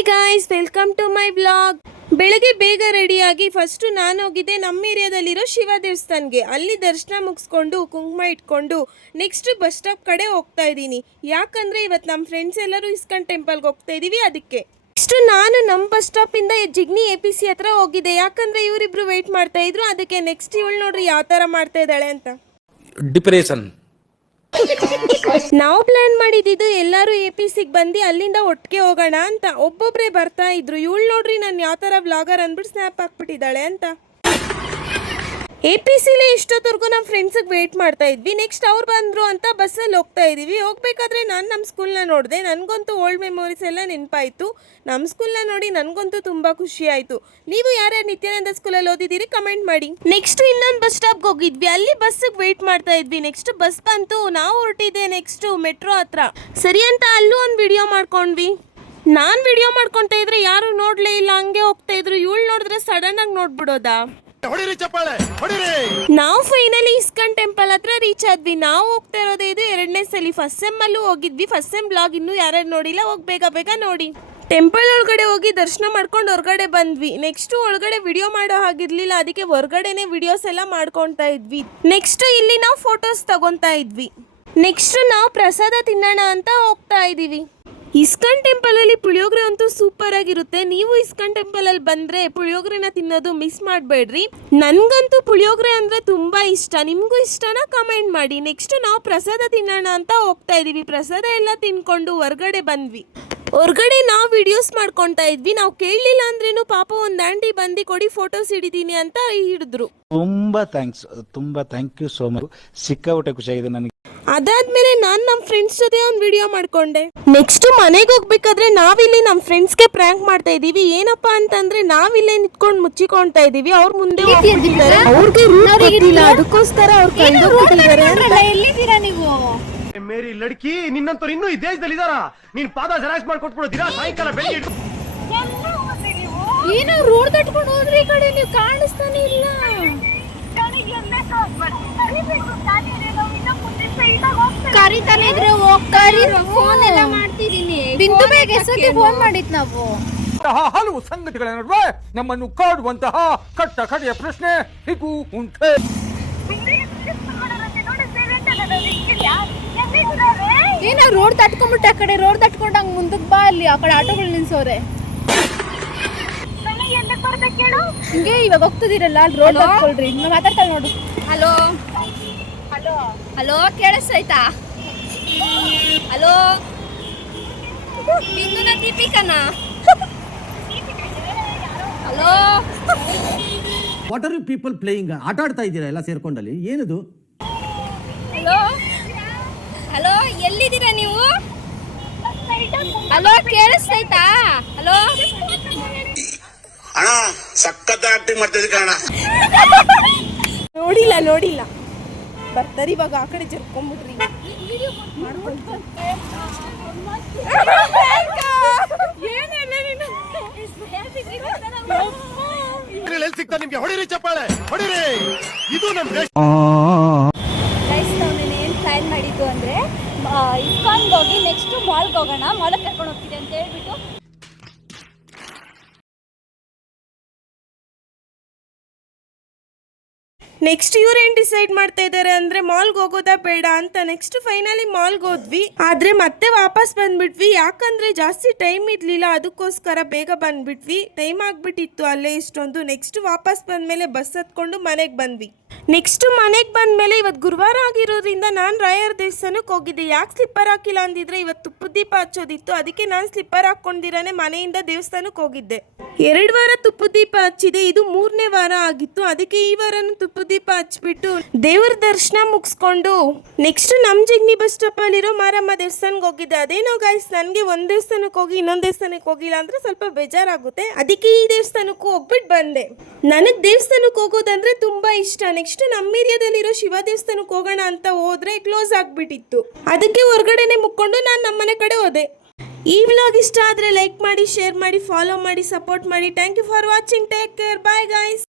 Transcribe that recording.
Hi guys, welcome to my vlog. ಬೆಳಗ್ಗೆ ಬೇಗ ರೆಡಿಯಾಗಿ ಫಸ್ಟು ನಾನು ಹೋಗಿದ್ದೆ ನಮ್ಮ ಏರಿಯಾದಲ್ಲಿರೋ ಶಿವ ದೇವಸ್ಥಾನಕ್ಕೆ. ಅಲ್ಲಿ ದರ್ಶನ ಮುಗಿಸ್ಕೊಂಡು ಕುಂಕುಮ ಇಟ್ಕೊಂಡು ನೆಕ್ಸ್ಟ್ ಬಸ್ ಸ್ಟಾಪ್ ಕಡೆ ಹೋಗ್ತಾ ಇದ್ದೀನಿ. ಯಾಕಂದರೆ ಇವತ್ತು ನಮ್ಮ ಫ್ರೆಂಡ್ಸ್ ಎಲ್ಲರೂ ಇಸ್ಕಾನ್ ಟೆಂಪಲ್ಗೆ ಹೋಗ್ತಾ ಇದ್ದೀವಿ. ಅದಕ್ಕೆ ನೆಕ್ಸ್ಟ್ ನಾನು ನಮ್ಮ ಬಸ್ ಸ್ಟಾಪಿಂದ ಜಿಗ್ನಿ APC ಹತ್ರ ಹೋಗಿದ್ದೆ. ಯಾಕಂದರೆ ಇವರಿಬ್ರು ವೆಯ್ಟ್ ಮಾಡ್ತಾ ಇದ್ರು. ಅದಕ್ಕೆ ನೆಕ್ಸ್ಟ್ ಇವಳು ನೋಡ್ರಿ ಯಾವ ಥರ ಮಾಡ್ತಾ ಇದ್ದಾಳೆ ಅಂತ. ಡಿಪ್ರೆಷನ್. ನಾವು ಪ್ಲಾನ್ ಮಾಡಿದ್ದು ಎಲ್ಲರೂ APCಗೆ ಬಂದು ಅಲ್ಲಿಂದ ಒಟ್ಟಿಗೆ ಹೋಗೋಣ ಅಂತ. ಒಬ್ಬೊಬ್ಬರೇ ಬರ್ತಾ ಇದ್ರು. ಇವಳು ನೋಡ್ರಿ ನಾನು ಯಾವ ಥರ ವ್ಲಾಗರ್ ಅಂದ್ಬಿಟ್ಟು ಸ್ನ್ಯಾಪ್ ಹಾಕ್ಬಿಟ್ಟಿದ್ದಾಳೆ ಅಂತ. APCಲೇ ಇಷ್ಟೊತ್ತವರೆಗೂ ನಮ್ಮ ಫ್ರೆಂಡ್ಸಿಗೆ ವೆಯ್ಟ್ ಮಾಡ್ತಾ ಇದ್ವಿ. ನೆಕ್ಸ್ಟ್ ಅವ್ರು ಬಂದರು ಅಂತ ಬಸ್ಸಲ್ಲಿ ಹೋಗ್ತಾ ಇದ್ದೀವಿ. ಹೋಗ್ಬೇಕಾದ್ರೆ ನಾನು ನಮ್ಮ ಸ್ಕೂಲ್ನ ನೋಡಿದೆ. ನನಗಂತೂ ಓಲ್ಡ್ ಮೆಮೊರೀಸ್ ಎಲ್ಲ ನೆನಪಾಯಿತು. ನಮ್ಮ ಸ್ಕೂಲ್ನ ನೋಡಿ ನನಗಂತೂ ತುಂಬ ಖುಷಿ ಆಯಿತು. ನೀವು ಯಾರ್ಯಾರು ನಿತ್ಯಾನಂದ ಸ್ಕೂಲಲ್ಲಿ ಓದಿದ್ದೀರಿ ಕಮೆಂಟ್ ಮಾಡಿ. ನೆಕ್ಸ್ಟ್ ಇನ್ನೊಂದು ಬಸ್ ಸ್ಟಾಪ್ಗೆ ಹೋಗಿದ್ವಿ. ಅಲ್ಲಿ ಬಸ್ಸಿಗೆ ವೆಯ್ಟ್ ಮಾಡ್ತಾ ಇದ್ವಿ. ನೆಕ್ಸ್ಟ್ ಬಸ್ ಬಂತು. ನಾವು ಹೊರಟಿದ್ದೆ ನೆಕ್ಸ್ಟ್ ಮೆಟ್ರೋ ಹತ್ರ. ಸರಿ ಅಂತ ಅಲ್ಲೂ ಒಂದು ವಿಡಿಯೋ ಮಾಡ್ಕೊಂಡ್ವಿ. ನಾನು ವಿಡಿಯೋ ಮಾಡ್ಕೊತಾ ಇದ್ರೆ ಯಾರು ನೋಡಲೇ ಇಲ್ಲ, ಹಂಗೆ ಹೋಗ್ತಾ ಇದ್ರು. ಇವಳು ನೋಡಿದ್ರೆ ಸಡನ್ ಆಗಿ ನೋಡ್ಬಿಡೋದಾ. ನಾವು ಫೈನಲಿ ಇಸ್ಕಾನ್ ಟೆಂಪಲ್ ಹತ್ರ ರೀಚ್ ಆದ್ವಿ. ನಾವು ಹೋಗ್ತಾ ಇರೋದೇ ಇದು 2ನೇ ಸಲ. ಫಸ್ಟ್ ಸೆಮ್ ಅಲ್ಲೂ ಹೋಗಿದ್ವಿ. ಫಸ್ಟ್ ಸೆಮ್ ಬ್ಲಾಗ್ ಇನ್ನೂ ಯಾರ್ಯಾರು ನೋಡಿಲ್ಲ, ಹೋಗಿ ಬೇಗ ನೋಡಿ. ಟೆಂಪಲ್ ಒಳಗಡೆ ಹೋಗಿ ದರ್ಶನ ಮಾಡ್ಕೊಂಡು ಹೊರಗಡೆ ಬಂದ್ವಿ. ನೆಕ್ಸ್ಟ್ ಒಳಗಡೆ ವಿಡಿಯೋ ಮಾಡೋ ಹಾಗಿರ್ಲಿಲ್ಲ, ಅದಕ್ಕೆ ಹೊರಗಡೆನೆ ವಿಡಿಯೋಸ್ ಎಲ್ಲ ಮಾಡ್ಕೊತಾ ಇದ್ವಿ. ನೆಕ್ಸ್ಟ್ ಇಲ್ಲಿ ನಾವು ಫೋಟೋಸ್ ತಗೊಂತಾ ಇದ್ವಿ. ನೆಕ್ಸ್ಟ್ ನಾವು ಪ್ರಸಾದ ತಿನ್ನೋಣ ಅಂತ ಹೋಗ್ತಾ ಇದೀವಿ. ಇಸ್ಕಾನ್ ಟೆಂಪಲಲ್ಲಿ ಪುಳಿಯೋಗರೆ ಅಂತೂ ಸೂಪರ್ ಆಗಿರುತ್ತೆ. ನೀವು ಇಸ್ಕಾನ್ ಟೆಂಪಲಲ್ಲಿ ಬಂದರೆ ಪುಳಿಯೋಗರೆನ ತಿನ್ನೋದು ಮಿಸ್ ಮಾಡಬೇಡ್ರಿ. ನನಗಂತೂ ಪುಳಿಯೋಗರೆ ಅಂದರೆ ತುಂಬ ಇಷ್ಟ. ನಿಮಗೂ ಇಷ್ಟನಾ ಕಮೆಂಟ್ ಮಾಡಿ. ನೆಕ್ಸ್ಟ್ ನಾವು ಪ್ರಸಾದ ತಿನ್ನೋಣ ಅಂತ ಹೋಗ್ತಾ ಇದ್ದೀವಿ. ಪ್ರಸಾದ ಎಲ್ಲ ತಿನ್ಕೊಂಡು ಹೊರಗಡೆ ಬಂದ್ವಿ. ಹೊರಗಡೆ ನಾವು ವಿಡಿಯೋಸ್ ಮಾಡ್ಕೊತಾ ಇದ್ವಿ. ನಾವು ಕೇಳಲಿಲ್ಲ ಅಂದ್ರೇನು ಪಾಪ ಒಂದು ಆಂಟಿ ಬಂದು ಕೊಡಿ ಫೋಟೋಸ್ ಹಿಡಿದೀನಿ ಅಂತ ಹಿಡಿದ್ರು. ತುಂಬಾ ಥ್ಯಾಂಕ್ ಯು ಸೋ ಮಚ್. ಸಿಕ್ಕಾಪಟ್ಟೆ ಖುಷಿಯಾಗಿದೆ ನನಗೆ. ಅದಾದ್ಮೇಲೆ ನಾನು ನಮ್ಮ ಫ್ರೆಂಡ್ಸ್ ಜೊತೆ ಒಂದು ವಿಡಿಯೋ ಮಾಡ್ಕೊಂಡೆ. ನೆಕ್ಸ್ಟ್ ಮನೆಗೆ ಹೋಗ್ಬೇಕಾದ್ರೆ ನಾವಿಲ್ಲಿ ನಮ್ಮ ಫ್ರೆಂಡ್ಸ್ಗೆ ಪ್ರ್ಯಾಂಕ್ ಮಾಡ್ತಾ ಇದೀವಿ. ಏನಪ್ಪಾ ಅಂತಂದ್ರೆ ನಾವಿಲ್ಲೇ ನಿಂತ್ಕೊಂಡು ಮುಚ್ಚಿಕೊಳ್ತಾ ಇದೀವಿ. ಅವ್ರ ಮುಂದೆ ಅವ್ರಿಗೆ ಗೊತ್ತಿಲ್ಲ, ಅದಕ್ಕೋಸ್ಕರ ಅವ್ರು ಕಳ್ದೋಗ್ಬಿಟ್ಟಿದ್ದಾರೆ. ಎಲ್ಲಿದ್ದೀರಾ ನೀವು? ಮೇರಿ ಲಡ್ಕಿ, ನಿನ್ನಂತವ್ರು ಇನ್ನೂ ಈ ದೇಶದಲ್ಲಿ ಇದಾರ? ನೀನ್ ಪಾದ ಜೆರಾಕ್ಸ್ ಮಾಡ್ಕೊಟ್ಬಿಡು ದಿನ ಸಾಯಂಕಾಲ ಬೆಳಿಗ್ಗೆ. ಏನೋ ರೋಡ್ ತಟ್ಕೊಂಡು ಹೋದ್ರಿ. ಈ ಕಡೆ ನೀವು ಕಾಣಿಸ್ತಾನೆ ಇಲ್ಲ. ಕರಿತಾನೆ ಇದ್ರೆ ಹೋಗ್ತಾರಿ. ಫೋನ್ ಎಲ್ಲ ಮಾಡ್ತಿದೀನಿ. ಬಿಂದು ಬೇಗ ಎಷ್ಟೊತ್ತಿಗೆ ಫೋನ್ ಮಾಡಿದ್ ನಾವು. ಹಲವು ಸಂಗತಿಗಳ ನಡುವೆ ನಮ್ಮನ್ನು ಕಾಡುವಂತಹ ಕಟ್ಟಕಡೆಯ ಪ್ರಶ್ನೆ ಇದು ಉಂಟೆ. ಏನೋ ರೋಡ್ ತಟ್ಕೊಂಡ್ಬಿಟ್ಟು ಆ ಕಡೆ ರೋಡ್ ತಟ್ಕೊಂಡಂಗ್ ಮುಂದಕ್ಕೆ ಬಾ. ಅಲ್ಲಿ ಆ ಕಡೆ ಆಟೋಗಳು ನಿಲ್ಸೋರೆ. ಹಿಂಗೆ ಇವಾಗ ಹೋಗ್ತಿದ್ದೀರಲ್ಲ ಅಲ್ಲಿ ರೋಡ್ ತಟ್ಕೊಳ್ರಿ. ನಾವು ಮಾತಾಡ್ತಾಳೆ ನೋಡು. ಹಲೋ ಹಲೋ ಹಲೋ, ಕೇಳಿಸ್ತಾಯ್ತಾ? ಹಲೋ, ಬಿಂದುನ ದೀಪಿಕನಾ? Hello, what are you people playing? ಆಟ ಆಡ್ತಾ ಇದ್ದೀರಾ ಎಲ್ಲ ಸೇರ್ಕೊಂಡಲ್ಲಿ? ಏನದು? ಹಲೋ ಹಲೋ, ಎಲ್ಲಿದ್ದೀರಾ ನೀವು? ಹಲೋ, ಕೇಳಿಸ್ತಾಯ್ತಾ? ಹಲೋ, ಅಣ್ಣ ಸಖತ್ ಆಕ್ಟಿಂಗ್ ಮಾಡ್ತಿದ್ದೆ ಅಣ್ಣ. ನೋಡಿಲ್ಲ ಬರ್ತಾರಿ ಇವಾಗ. ಆ ಕಡೆ ಜರ್ಕೊಂಡ್ಬಿಟ್ರಿ. ಸಿಗ್ತಾ ನಿಮ್ಗೆ ಹೊಡಿರಿ ಚಪ್ಪಾಳೆ ಹೊಡಿರಿ. ಇದು ನಮ್ ದೇಶ. ಏನ್ ಪ್ಲಾನ್ ಮಾಡಿದ್ದು ಅಂದ್ರೆ ಇಸ್ಕಾನ್ಗೆ ಹೋಗಿ ನೆಕ್ಸ್ಟ್ ಮಾಲ್ಗೆ ಹೋಗೋಣ, ಮಾಲ್ಗೆ ಕರ್ಕೊಂಡು ಹೋಗ್ತಿದೆ ಅಂತ ಹೇಳ್ಬಿಟ್ಟು ನೆಕ್ಸ್ಟ್ ಇವ್ರೇನ್ ಡಿಸೈಡ್ ಮಾಡ್ತಾ ಇದ್ದಾರೆ ಅಂದ್ರೆ ಮಾಲ್ಗೆ ಹೋಗೋದಾ ಬೇಡ ಅಂತ. ನೆಕ್ಸ್ಟ್ ಫೈನಲಿ ಮಾಲ್ಗೆ ಹೋದ್ವಿ. ಆದ್ರೆ ಮತ್ತೆ ವಾಪಸ್ ಬಂದ್ಬಿಟ್ವಿ. ಯಾಕಂದ್ರೆ ಜಾಸ್ತಿ ಟೈಮ್ ಇರ್ಲಿಲ್ಲ, ಅದಕ್ಕೋಸ್ಕರ ಬೇಗ ಬಂದ್ಬಿಟ್ವಿ. ಟೈಮ್ ಆಗ್ಬಿಟ್ಟಿತ್ತು ಅಲ್ಲೇ ಇಷ್ಟೊಂದು. ನೆಕ್ಸ್ಟ್ ವಾಪಸ್ ಬಂದ್ಮೇಲೆ ಬಸ್ ಹತ್ಕೊಂಡು ಮನೆಗೆ ಬಂದ್ವಿ. ನೆಕ್ಸ್ಟ್ ಮನೆಗೆ ಬಂದ್ಮೇಲೆ ಇವತ್ತು ಗುರುವಾರ ಆಗಿರೋದ್ರಿಂದ ನಾನು ರಾಯರ ದೇವಸ್ಥಾನಕ್ಕೆ ಹೋಗಿದ್ದೆ. ಯಾಕೆ ಸ್ಲಿಪ್ಪರ್ ಹಾಕಿಲ್ಲ ಅಂದಿದ್ರೆ ಇವತ್ತು ತುಪ್ಪದ ದೀಪ ಹಚ್ಚೋದಿತ್ತು. ಅದಕ್ಕೆ ನಾನು ಸ್ಲಿಪ್ಪರ್ ಹಾಕೊಂಡಿರಾನೆ ಮನೆಯಿಂದ ದೇವಸ್ಥಾನಕ್ಕೆ ಹೋಗಿದ್ದೆ. 2 ವಾರ ತುಪ್ಪದ ದೀಪ ಹಚ್ಚಿದೆ. ಇದು 3ನೇ ವಾರ ಆಗಿತ್ತು. ಅದಕ್ಕೆ ಈ ವಾರನೂ ತುಪ್ಪದ ದೀಪ ಹಚ್ಬಿಟ್ಟು ದೇವ್ರ ದರ್ಶನ ಮುಗಿಸ್ಕೊಂಡು ನೆಕ್ಸ್ಟ್ ನಮ್ಮ ಜಿಗ್ನಿ ಬಸ್ ಸ್ಟಾಪ್ ಅಲ್ಲಿರೋ ಮಾರಮ್ಮ ದೇವಸ್ಥಾನಕ್ಕೆ ಹೋಗಿದ್ದೆ. ಅದೇನೋ ಗೈಸ್, ನನಗೆ ಒಂದು ದೇವಸ್ಥಾನಕ್ಕೆ ಹೋಗಿ ಇನ್ನೊಂದು ದೇವಸ್ಥಾನಕ್ಕೆ ಹೋಗಿಲ್ಲ ಅಂದ್ರೆ ಸ್ವಲ್ಪ ಬೇಜಾರಾಗುತ್ತೆ. ಅದಕ್ಕೆ ಈ ದೇವಸ್ಥಾನಕ್ಕೂ ಹೋಗ್ಬಿಟ್ಟು ಬಂದೆ. ನನಗೆ ದೇವಸ್ಥಾನಕ್ಕೆ ಹೋಗೋದಂದ್ರೆ ತುಂಬಾ ಇಷ್ಟ. ನೆಕ್ಸ್ಟ್ ನಮ್ಮ ಏರಿಯಾದಲ್ಲಿರೋ ಶಿವ ದೇವಸ್ಥಾನಕ್ಕೆ ಹೋಗೋಣ ಅಂತ ಹೋದ್ರೆ ಕ್ಲೋಸ್ ಆಗ್ಬಿಟ್ಟಿತ್ತು. ಅದಕ್ಕೆ ಹೊರಗಡೆನೆ ಮುಕ್ಕೊಂಡು ನಾನು ನಮ್ಮನೆ ಕಡೆ ಹೋದೆ. ಈ ವ್ಲಾಗ್ ಇಷ್ಟ ಆದರೆ ಲೈಕ್ ಮಾಡಿ, ಶೇರ್ ಮಾಡಿ, ಫಾಲೋ ಮಾಡಿ, ಸಪೋರ್ಟ್ ಮಾಡಿ. Thank you for watching. Take care. Bye guys.